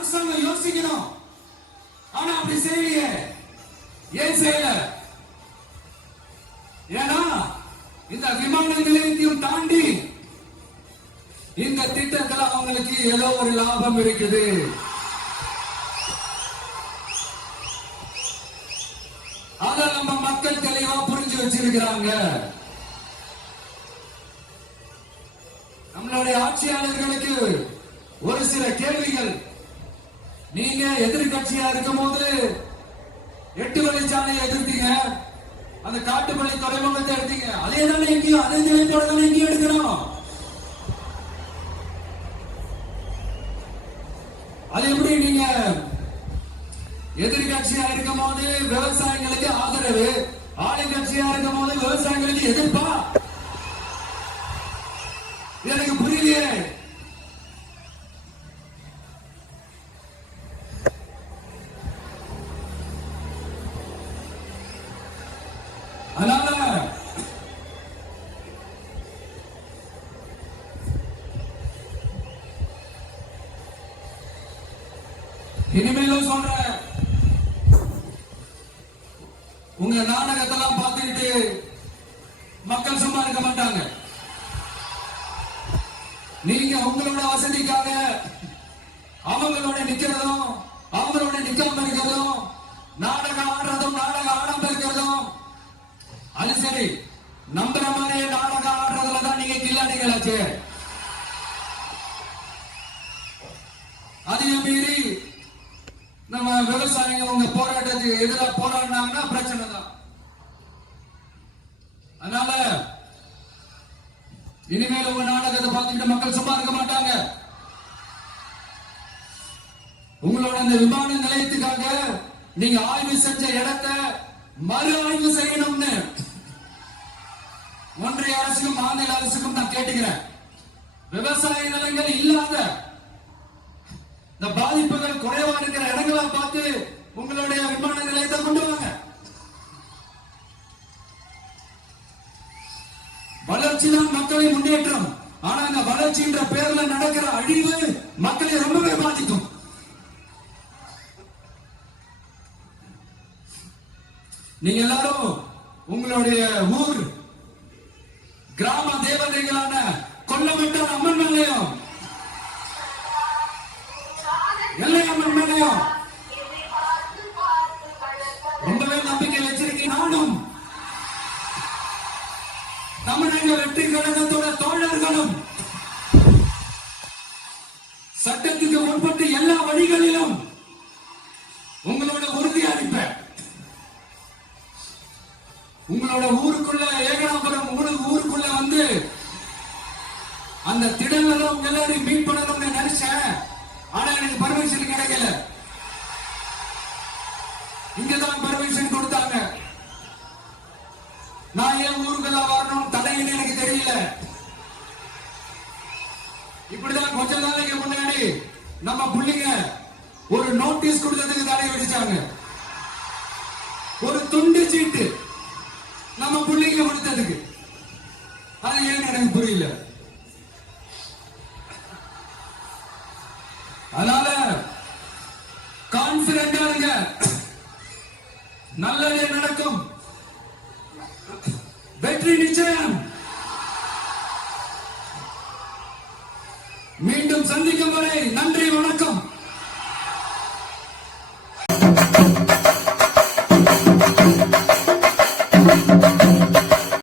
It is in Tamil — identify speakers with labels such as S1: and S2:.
S1: மக்கள் யோசிக்கணும். ஆனா அப்படி செய்யலையே. ஏன் செய்யல? ஏன்னா இந்த விமான நிலையத்தையும் தாண்டி இந்த திட்டத்துல அவங்களுக்கு ஏதோ ஒரு லாபம் இருக்குது. அத நம்ம மக்கள் தெளிவா புரிஞ்சு வச்சிருக்கிறாங்க. நம்மளுடைய ஆட்சியாளர்களுக்கு ஒரு சில கேள்விகள். நீங்க எதிர்கட்சியா இருக்கும் போது எட்டு வழிச்சாலையை எதிர்த்தீங்க. அந்த காட்டுப்பள்ளி துறைமுகத்தை எடுத்தீங்க. அதே தானே எங்கேயும் அதே நிலைப்பாடு தானே இங்கேயும் எடுக்கணும் அது எப்படி நீங்க எதிர்கட்சியா இருக்கும் போது விவசாயிகளுக்கு ஆதரவு ஆளுங்கட்சியா இருக்கும் போது விவசாயிகளுக்கு எதிர்ப்பா? எனக்கு புரியலையே. இனிமேலும் சொல்றேன். உங்க நாடகத்தெல்லாம் பார்த்துக்கிட்டு மக்கள் சும்மா இருக்க மாட்டாங்க. நீங்க உங்களோட வசதிக்காக அவங்களோட நிக்கிறதும் அவங்களோட நிக்காம இருக்கிறதும் நாடகம் ஆடுறதும் நாடகம் ஆடாம இருக்கிறதும் அது சரி நம்புற மாதிரியே நாடகம் ஆடுறதுல தான் நீங்க கில்லாடிகளாச்சு அதையும் மீறி போராட்டத்துக்கு எதிராக போராடினாங்கன்னா பிரச்சனை தான். அதனால இனிமேல் உங்க நாடகத்தை பார்த்துக்கிட்டு மக்கள் சும்மா இருக்க மாட்டாங்க. உங்களோட அந்த விமான நிலையத்துக்காக நீங்க ஆய்வு செஞ்ச இடத்தை மறு ஆய்வு செய்யணும்னு ஒன்றிய அரசுக்கும் மாநில அரசுக்கும் நான் கேட்டுக்கிறேன். விவசாய நிலங்கள் இல்லாத இந்த பாதிப்புகள் குறைவா இருக்கிற இடங்களா பார்த்து உங்களுடைய விமான நிலையத்தை கொண்டு வாங்க. வளர்ச்சி தான் மக்களின் முன்னேற்றம். ஆனா இந்த வளர்ச்சின்ற பேர்ல நடக்கிற அழிவு மக்களை ரொம்பவே பாதிக்கும். நீங்க எல்லாரும் உங்களுடைய ஊர் கிராம தேவதைகளான கொல்லமட்டார் அம்மன் மேலையும் எல்லை அம்மன் மேலையும் சட்டத்துக்கு எல்லா வழிகளிலும் உங்களோட உறுதி அளிப்பேன். உங்களோட ஊருக்குள்ள ஏகனாபுரம் உங்களுக்கு ஊருக்குள்ள வந்து அந்த திடல்ல உங்க எல்லாரையும் மீட் பண்ணணும்னு நினைச்சேன். ஆனா எனக்கு பர்மிஷன் கிடைக்கல. இங்கதான் பர்மிஷன் கொடுத்தாங்க. நான் ஏன் ஊருக்குள்ள வரணும்? தலைன்னு எனக்கு தெரியல. நம்ம பிள்ளைங்க ஒரு நோட்டீஸ் கொடுத்ததுக்கு தடை விதிச்சாங்க ஒரு துண்டு சீட்டு நம்ம பிள்ளைங்க கொடுத்ததுக்கு. அது ஏன் எனக்கு புரியல? அதனால கான்பிடண்டா இருங்க. நல்லதே நடக்கும். வெற்றி நிச்சயம்.